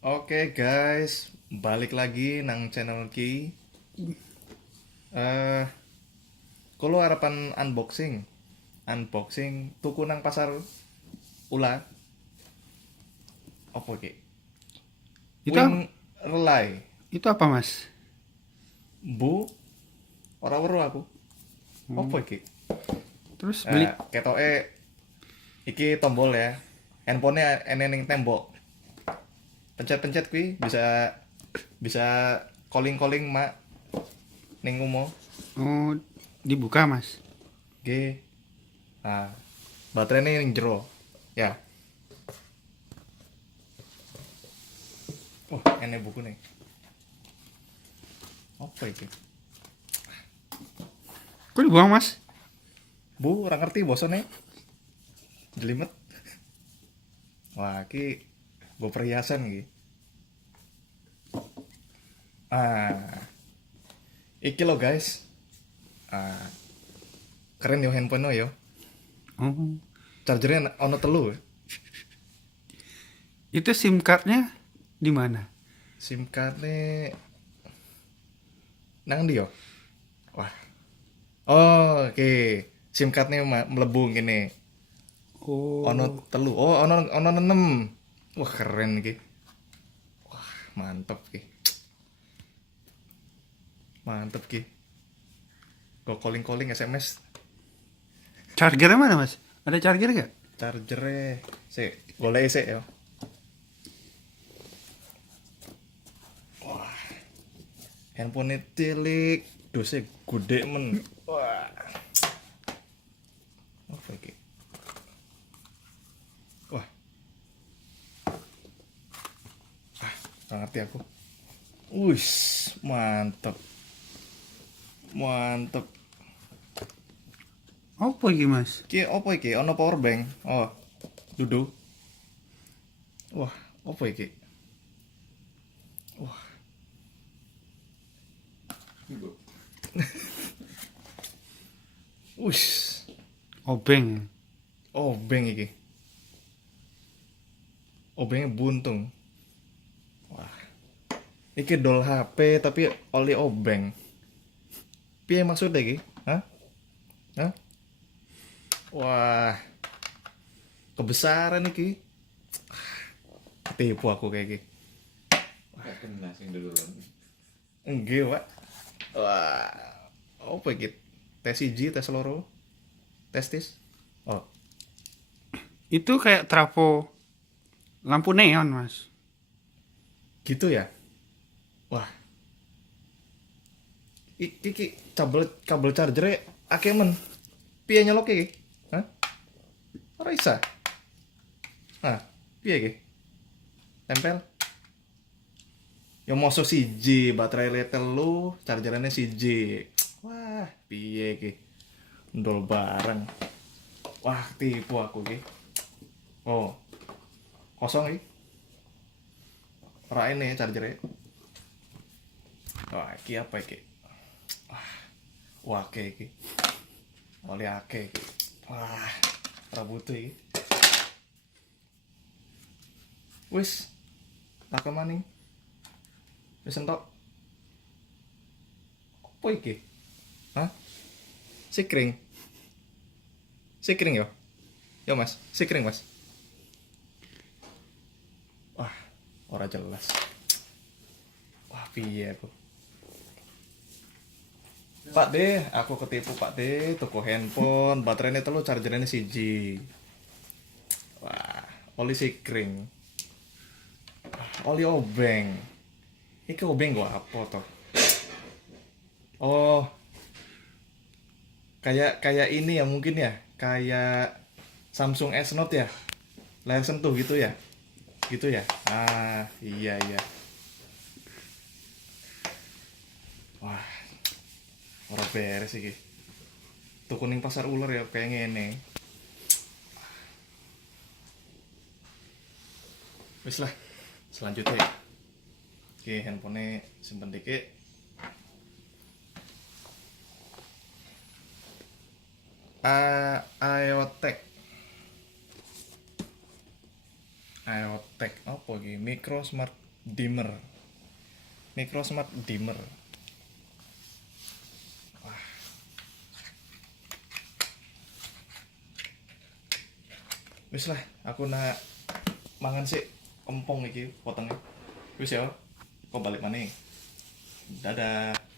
Oke guys, balik lagi nang channel Ki. Eh, Kulo harapan unboxing tuku nang pasar ula. Apa ki? Itu Wing relay. itu apa, Mas? Bu, ora weruh aku. Hmm, Apa iki? Terus beli. Ketoke iki tombol ya. Handphonenya ene ning tembok. Pencet-pencet kuwi bisa bisa calling-calling mak ning umo. Oh, dibuka, Mas. G. Nah, baterainya ning jero. Ya. Wah, ene buku nih. Apa iki? Kok dibuang, Mas? Bu, ora ngerti bosone. Jelimet. Wah, iki gue perhiasan iki. Ah, iki lo guys. Ah, keren yo handphone yo. Oh, Chargernya ono telu. itu SIM cardnya di mana? SIM cardnya nang ndi yo? Wah. Oh, oke. SIM cardnya mlebu ngene. Ono Oh, telu. Oh, ono 6. Wah, keren iki. Mantep ki. Mantep ki. Go calling-calling SMS chargernya mana, Mas? Ada charger nggak? chargernya sik golek sik ya. Wah, handphone cilik dose gede men. Wah, apa iki? Wah, nggak ngerti aku. Wis, mantep. Mantep. Apa iki, Mas? Ki apa iki? Ono power bank. Oh, dudu. Wah, apa iki? Wah, wis. Obeng. Oh, bank iki. Obengnya buntung. Wah, iki dol HP tapi oli obeng. Piye maksudnya iki? Hah? Hah? Wah, kebesaran iki. Ketipu aku kayak gini. Kena sing duluan. Enggak, Pak. Wah, apa iki? Tes siji, tes loro, testis. Oh, Itu kayak trafo lampu neon, Mas. gitu ya. Wah, iki kabel kabel chargernya akeh men. Piye nyolok iki? Hah? Ora isa. Nah, piye iki? Tempel. Ya mosok siji, baterai telu, chargerannya siji. Wah, piye iki? Ndol bareng. Wah, tipu aku iki. Oh, kosong iki. Ora ini chargernya. Wah, iki apa iki? Wah, akeh iki. Oleh akeh iki. Wah, ora butuh iki. Wis, tak maning. Wis entok. Apa iki? Hah? Sikring. Sikring yo. Yo Mas, sikring Mas. Wah, ora jelas. Wah, piye aku? Pak D, aku ketipu Pak D, tuku handphone, baterainya telu, chargernya siji. Wah, oli sikring. Oli obeng. Iki obeng gua apa toh? Oh, kayak kayak ini ya mungkin ya, kayak Samsung S Note ya. Layar sentuh gitu ya. Gitu ya. Ah, iya iya. Wah, ora beres iki. Tuku ning pasar ular ya kayak ngene. Wis lah. Selanjutnya ya. Oke, handphonenya simpen dikit. IoTech. IoTech apa iki? Micro Smart dimmer. Micro Smart dimmer. Wah. Wis lah, aku nak mangan sih empong iki potongnya. Wis ya, kok balik maneh. Dadah.